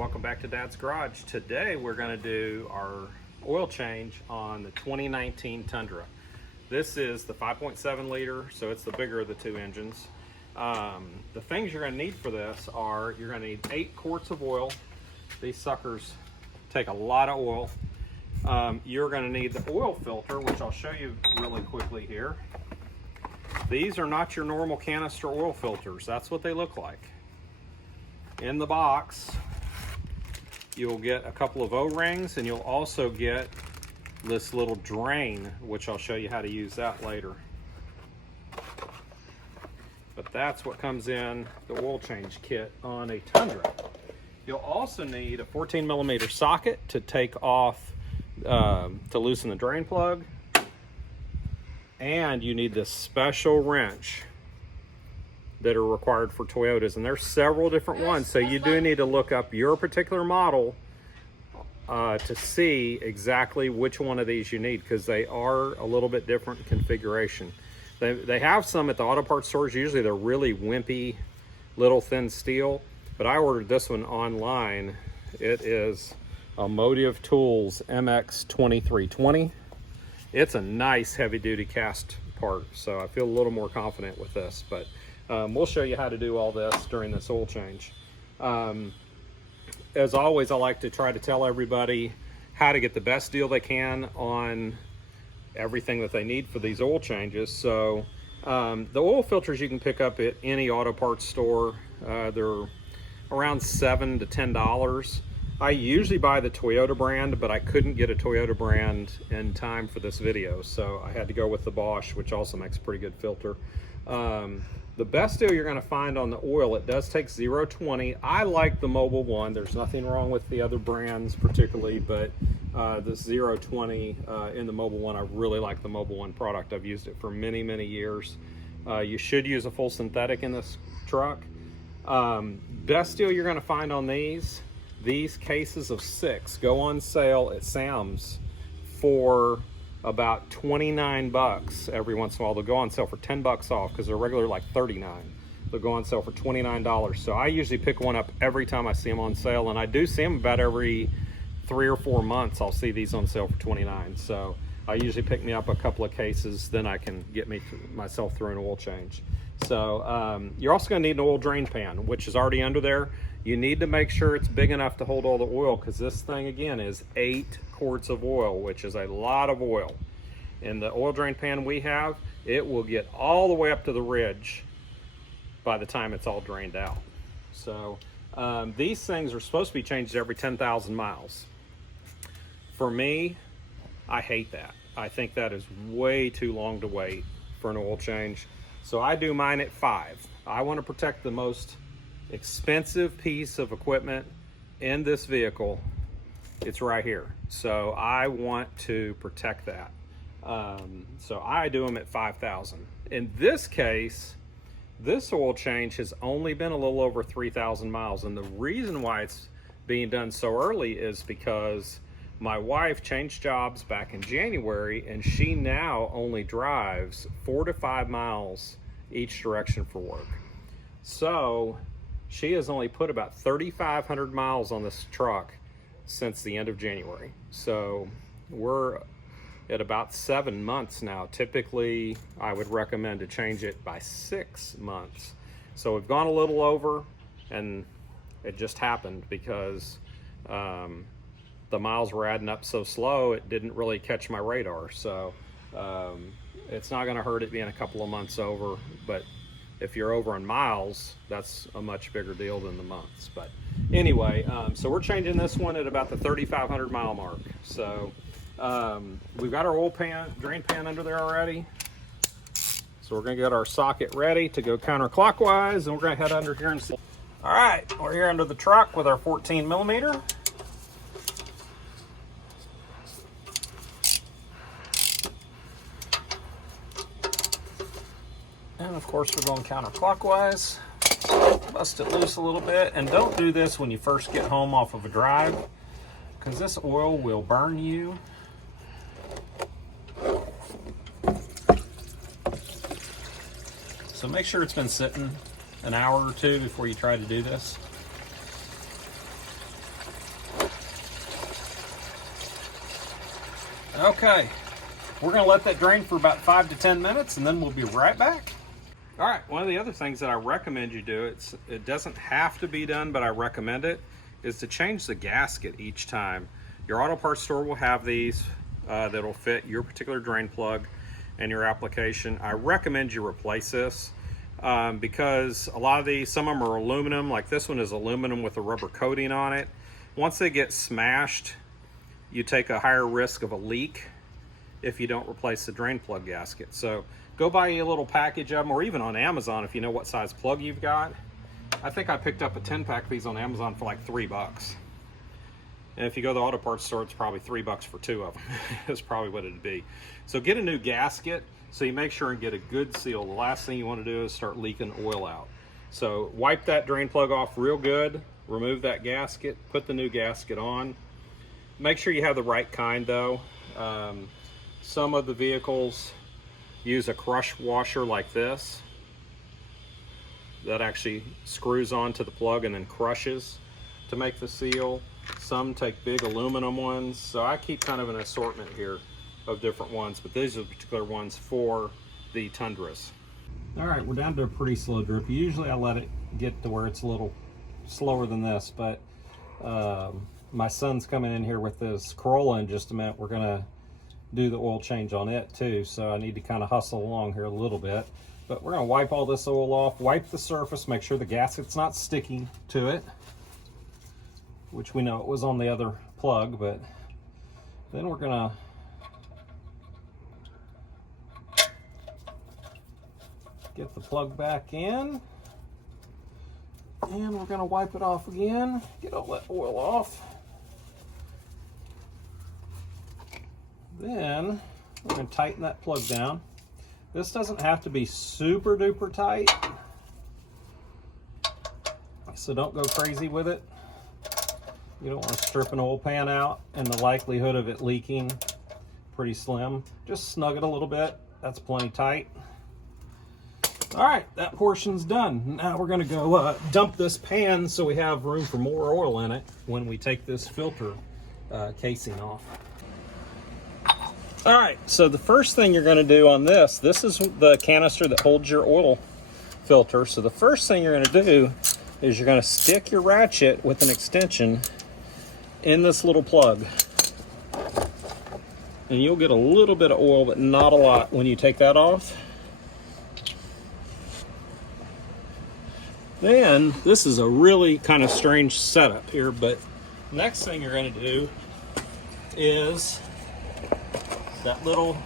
Welcome back to Dad's Garage. Today we're going to do our oil change on the 2019 Tundra. This is the 5.7 liter, so it's the bigger of the two engines. The things you're going to need for this are, you're going to need 8 quarts of oil. These suckers take a lot of oil. You're going to need the oil filter, which I'll show you really quickly here. These are not your normal canister oil filters. That's what they look like. In the box, you'll get a couple of O-rings, and you'll also get this little drain, which I'll show you how to use that later. But that's what comes in the oil change kit on a Tundra. You'll also need a 14mm socket to take off, to loosen the drain plug. And you need this special wrench that are required for Toyotas, and there's several different ones, so you do need to look up your particular model to see exactly which one of these you need, because they are a little bit different in configuration. They have some at the auto parts stores. Usually they're really wimpy, little thin steel, but I ordered this one online. It is a Motive Tools MX2320. It's a nice heavy-duty cast part, so I feel a little more confident with this, but we'll show you how to do all this during this oil change. As always, I like to try to tell everybody how to get the best deal they can on everything that they need for these oil changes. So the oil filters you can pick up at any auto parts store. They're around $7 to $10. I usually buy the Toyota brand, but I couldn't get a Toyota brand in time for this video, so I had to go with the Bosch, which also makes a pretty good filter. The best deal you're going to find on the oil, it does take 0.20. I like the Mobile one. There's nothing wrong with the other brands particularly, but this 0.20 in the Mobile one, I really like the Mobile one product. I've used it for many, many years. You should use a full synthetic in this truck. Best deal you're going to find on these cases of 6 go on sale at Sam's for about 29 bucks every once in a while. They'll go on sale for 10 bucks off, because they're regular like 39. They'll go on sale for $29. So I usually pick one up every time I see them on sale, and I do see them about every 3 or 4 months. I'll see these on sale for 29. So I usually pick me up a couple of cases, then I can get myself through an oil change. So you're also going to need an oil drain pan, which is already under there. You need to make sure it's big enough to hold all the oil, because this thing again is 8 quarts of oil, which is a lot of oil. In the oil drain pan we have, it will get all the way up to the ridge by the time it's all drained out. So these things are supposed to be changed every 10,000 miles. For me, I hate that. I think that is way too long to wait for an oil change. So I do mine at 5. I want to protect the most expensive piece of equipment in this vehicle. It's right here, so I want to protect that. So I do them at 5,000. In this case, this oil change has only been a little over 3,000 miles, and the reason why it's being done so early is because my wife changed jobs back in January, and she now only drives 4 to 5 miles each direction for work. So she has only put about 3,500 miles on this truck since the end of January. So we're at about 7 months now. Typically, I would recommend to change it by 6 months. So we've gone a little over, and it just happened because the miles were adding up so slow, it didn't really catch my radar. So it's not gonna hurt it being a couple of months over, but if you're over in miles, that's a much bigger deal than the months. But anyway, so we're changing this one at about the 3,500 mile mark. So we've got our oil pan, drain pan under there already. So we're gonna get our socket ready to go counterclockwise, and we're gonna head under here and see. All right, we're here under the truck with our 14mm. And of course we're going counterclockwise. Bust it loose a little bit, and don't do this when you first get home off of a drive, because this oil will burn you. So make sure it's been sitting an hour or two before you try to do this. Okay, we're gonna let that drain for about 5 to 10 minutes and then we'll be right back. All right, one of the other things that I recommend you do, it doesn't have to be done, but I recommend it, is to change the gasket each time. Your auto parts store will have these that'll fit your particular drain plug and your application. I recommend you replace this because a lot of these, some of them are aluminum, like this one is aluminum with a rubber coating on it. Once they get smashed, you take a higher risk of a leak if you don't replace the drain plug gasket. So go buy a little package of them, or even on Amazon if you know what size plug you've got. I think I picked up a 10-pack of these on Amazon for like $3. And if you go to the auto parts store, it's probably $3 for 2 of them. That's probably what it'd be. So get a new gasket so you make sure and get a good seal. The last thing you want to do is start leaking oil out. So wipe that drain plug off real good, remove that gasket, put the new gasket on. Make sure you have the right kind though. Some of the vehicles use a crush washer like this that actually screws onto the plug and then crushes to make the seal. Some take big aluminum ones, so I keep kind of an assortment here of different ones, but these are the particular ones for the Tundras. All right, we're down to a pretty slow drip. Usually I let it get to where it's a little slower than this, but my son's coming in here with this Corolla in just a minute. We're gonna do the oil change on it too, so I need to kind of hustle along here a little bit. But we're gonna wipe all this oil off, wipe the surface, make sure the gasket's not sticking to it, which we know it was on the other plug, but then we're gonna get the plug back in, and we're gonna wipe it off again, get all that oil off. Then we're going to tighten that plug down. This doesn't have to be super duper tight, so don't go crazy with it. You don't want to strip an oil pan out and the likelihood of it leaking pretty slim. Just snug it a little bit. That's plenty tight. All right, that portion's done. Now we're going to go dump this pan so we have room for more oil in it when we take this filter casing off. All right, so the first thing you're going to do on this is the canister that holds your oil filter. So the first thing you're going to do is you're going to stick your ratchet with an extension in this little plug. And you'll get a little bit of oil, but not a lot when you take that off. Then, this is a really kind of strange setup here, but next thing you're going to do is that little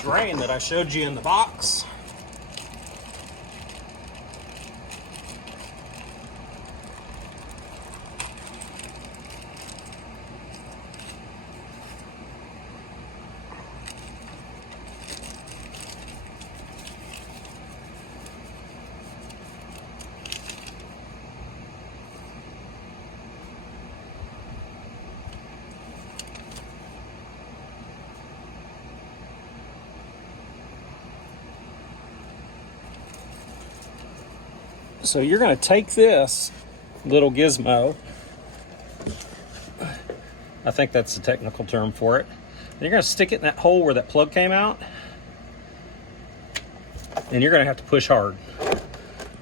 drain that I showed you in the box. So you're going to take this little gizmo, I think that's the technical term for it, and you're going to stick it in that hole where that plug came out, and you're going to have to push hard.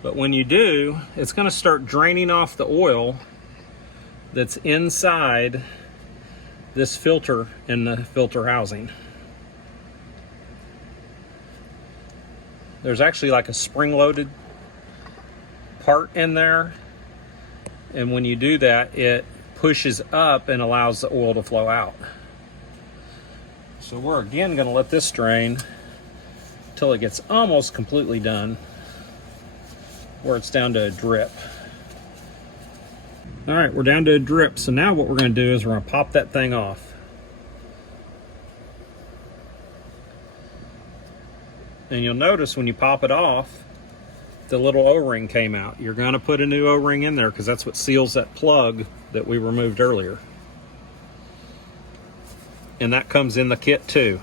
But when you do, it's going to start draining off the oil that's inside this filter in the filter housing. There's actually like a spring-loaded part in there, and when you do that, it pushes up and allows the oil to flow out. So we're again going to let this drain until it gets almost completely done, where it's down to a drip. All right, we're down to a drip. So now what we're going to do is we're going to pop that thing off. And you'll notice when you pop it off, the little O-ring came out. You're going to put a new O-ring in there because that's what seals that plug that we removed earlier. And that comes in the kit too.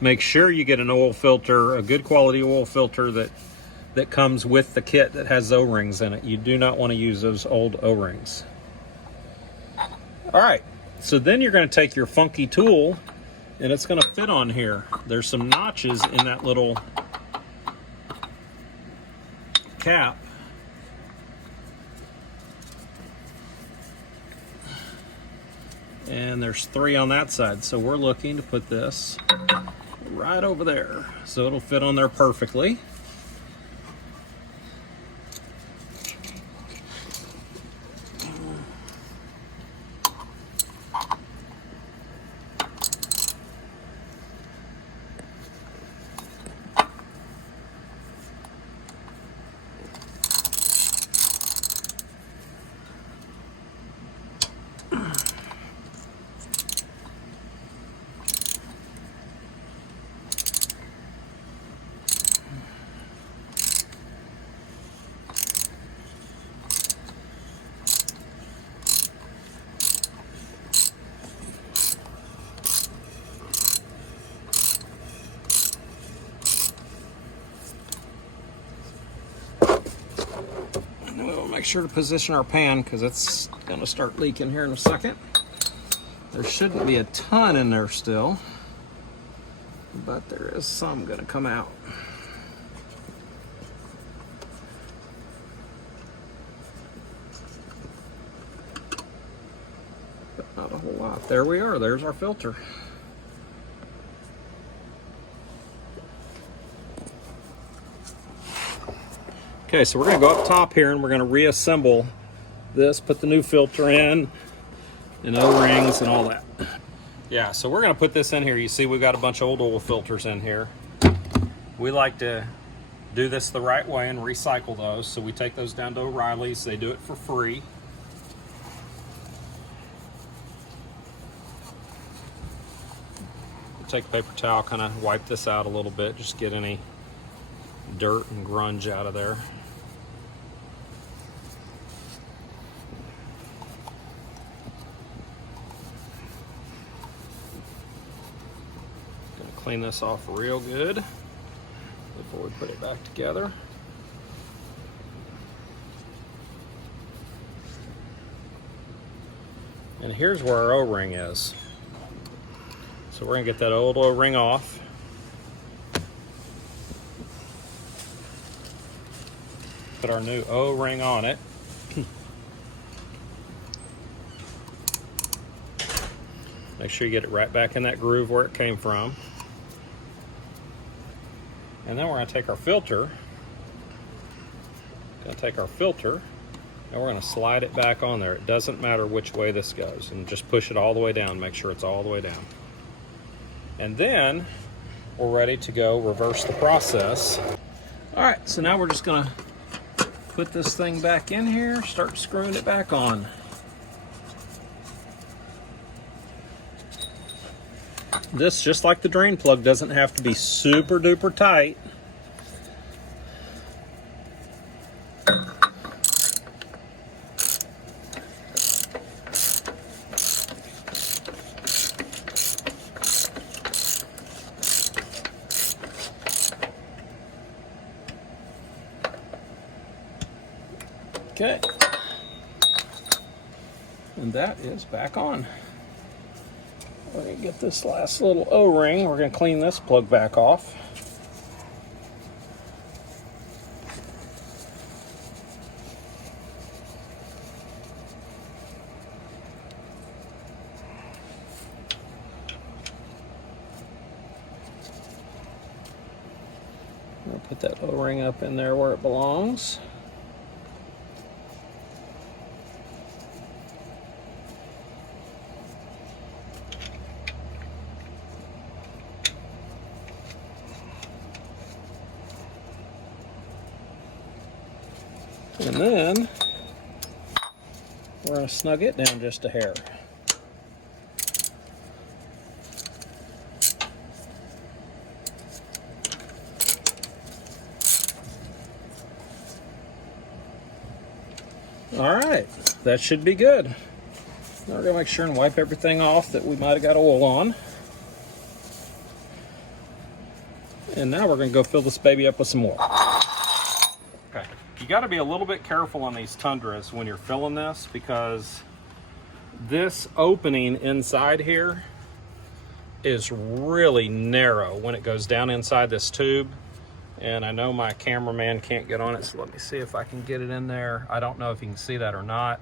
Make sure you get an oil filter, a good quality oil filter that comes with the kit that has O-rings in it. You do not want to use those old O-rings. All right, So then you're going to take your funky tool and it's going to fit on here. There's some notches in that little cap. And there's 3 on that side. So we're looking to put this right over there. So it'll fit on there perfectly. Make sure to position our pan because it's going to start leaking here in a second. There shouldn't be a ton in there still, but there is some going to come out. But not a whole lot. There we are. There's our filter. Okay, so we're going to go up top here and we're going to reassemble this, put the new filter in, and O-rings and all that. Yeah, so we're going to put this in here. You see we've got a bunch of old oil filters in here. We like to do this the right way and recycle those, so we take those down to O'Reilly's. They do it for free. Take a paper towel, kind of wipe this out a little bit, just get any dirt and grunge out of there. Gonna clean this off real good before we put it back together. And here's where our O-ring is. So we're gonna get that old O-ring off. Put our new O-ring on it. Make sure you get it right back in that groove where it came from. And then we're gonna take our filter. And we're gonna slide it back on there. It doesn't matter which way this goes. And just push it all the way down. Make sure it's all the way down. And then we're ready to go reverse the process. All right, so now we're just gonna put this thing back in here, start screwing it back on. This, just like the drain plug, doesn't have to be super duper tight. Okay, and that is back on. We're going to get this last little O-ring. We're going to clean this plug back off. We'll put that O-ring up in there where it belongs. And then we're going to snug it down just a hair. All right, that should be good. Now we're going to make sure and wipe everything off that we might have got oil on. And now we're going to go fill this baby up with some oil. Okay, you got to be a little bit careful on these Tundras when you're filling this, because this opening inside here is really narrow when it goes down inside this tube. And I know my cameraman can't get on it, so let me see if I can get it in there. I don't know if you can see that or not,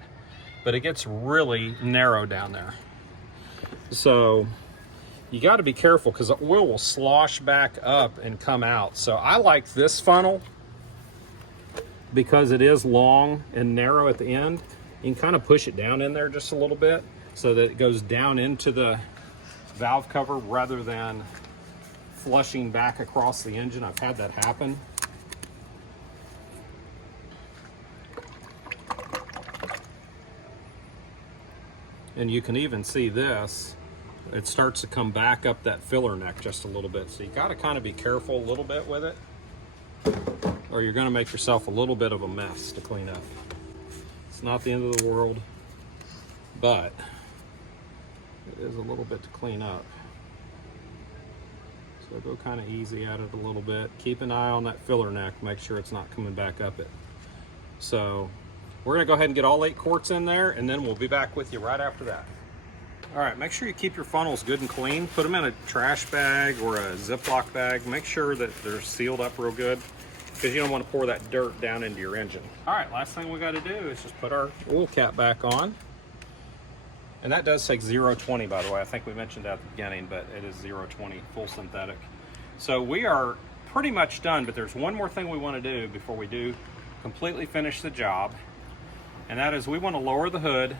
but it gets really narrow down there. So you got to be careful because the oil will slosh back up and come out. So I like this funnel because it is long and narrow at the end. You can kind of push it down in there just a little bit so that it goes down into the valve cover rather than flushing back across the engine. I've had that happen. And you can even see this, it starts to come back up that filler neck just a little bit. So you got to kind of be careful a little bit with it, or you're going to make yourself a little bit of a mess to clean up. It's not the end of the world, but it is a little bit to clean up. So go kind of easy at it a little bit. Keep an eye on that filler neck. Make sure it's not coming back up it. So we're gonna go ahead and get all 8 quarts in there, and then we'll be back with you right after that. All right, make sure you keep your funnels good and clean. Put them in a trash bag or a Ziploc bag. Make sure that they're sealed up real good because you don't want to pour that dirt down into your engine. All right, last thing we got to do is just put our oil cap back on. And that does take 0.20, by the way. I think we mentioned that at the beginning, but it is 0.20 full synthetic. So we are pretty much done, but there's one more thing we want to do before we do completely finish the job. And that is we want to lower the hood,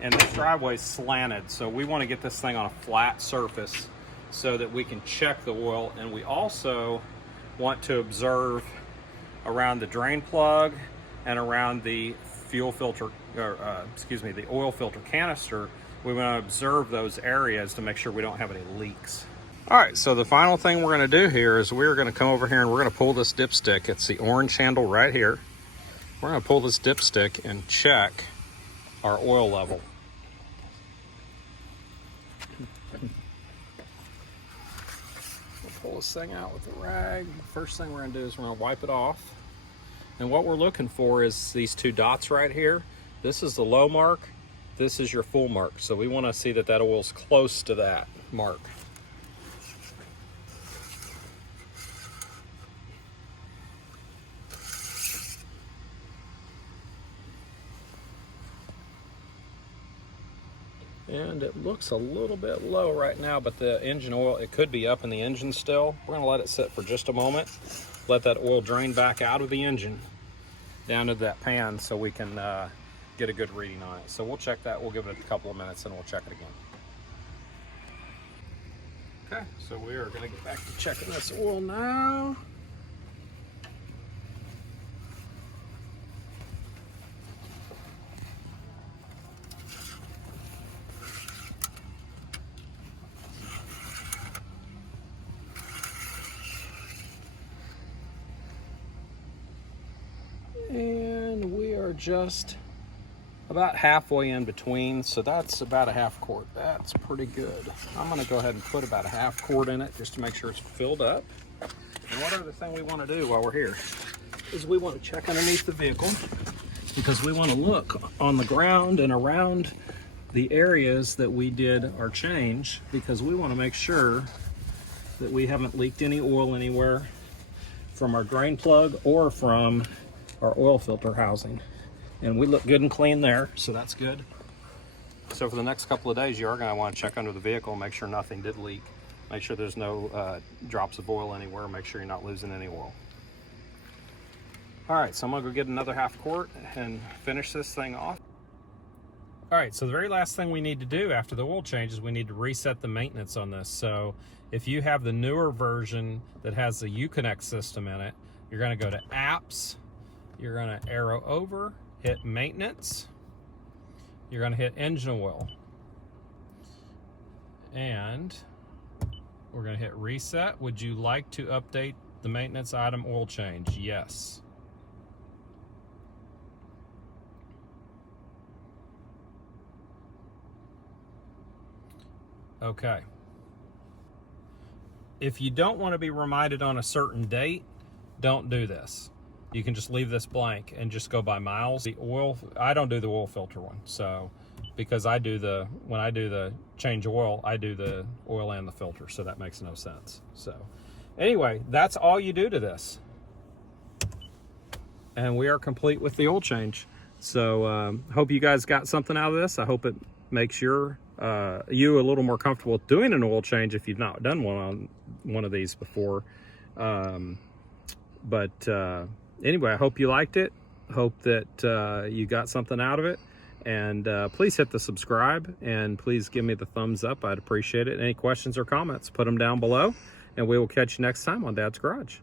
and this driveway's slanted. So we want to get this thing on a flat surface so that we can check the oil. And we also want to observe around the drain plug and around the fuel filter, the oil filter canister. We want to observe those areas to make sure we don't have any leaks. All right, so the final thing we're going to do here is we're going to come over here and we're going to pull this dipstick. It's the orange handle right here. We're going to pull this dipstick and check our oil level. We'll pull this thing out with a rag. First thing we're going to do is we're going to wipe it off. And what we're looking for is these 2 dots right here. This is the low mark. This is your full mark. So we want to see that that oil's close to that mark. And it looks a little bit low right now, but the engine oil, it could be up in the engine still. We're going to let it sit for just a moment. Let that oil drain back out of the engine down to that pan so we can get a good reading on it. So we'll check that. We'll give it a couple of minutes and we'll check it again. Okay, so we are going to get back to checking this oil now. And we are just about halfway in between, so that's about a half quart. That's pretty good. I'm going to go ahead and put about a half quart in it just to make sure it's filled up. And one other thing we want to do while we're here is we want to check underneath the vehicle, because we want to look on the ground and around the areas that we did our change, because we want to make sure that we haven't leaked any oil anywhere from our drain plug or from our oil filter housing. And we look good and clean there, so that's good. So for the next couple of days, you are going to want to check under the vehicle, make sure nothing did leak, make sure there's no drops of oil anywhere, make sure you're not losing any oil. All right, so I'm going to go get another half quart and finish this thing off. All right, so the very last thing we need to do after the oil change is we need to reset the maintenance on this. So if you have the newer version that has the Uconnect system in it, you're going to go to Apps, you're going to arrow over, hit Maintenance, you're going to hit Engine Oil, and we're going to hit Reset. Would you like to update the maintenance item oil change? Yes. Okay. If you don't want to be reminded on a certain date, don't do this. You can just leave this blank and just go by miles. The oil, I don't do the oil filter one, so because when I do the change oil, I do the oil and the filter, so that makes no sense. So anyway, that's all you do to this. And we are complete with the oil change. So hope you guys got something out of this. I hope it makes you a little more comfortable doing an oil change if you've not done one of these before. But anyway, I hope you liked it. Hope that you got something out of it. And please hit the subscribe, and please give me the thumbs up. I'd appreciate it. Any questions or comments, put them down below, and we will catch you next time on Dad's Garage.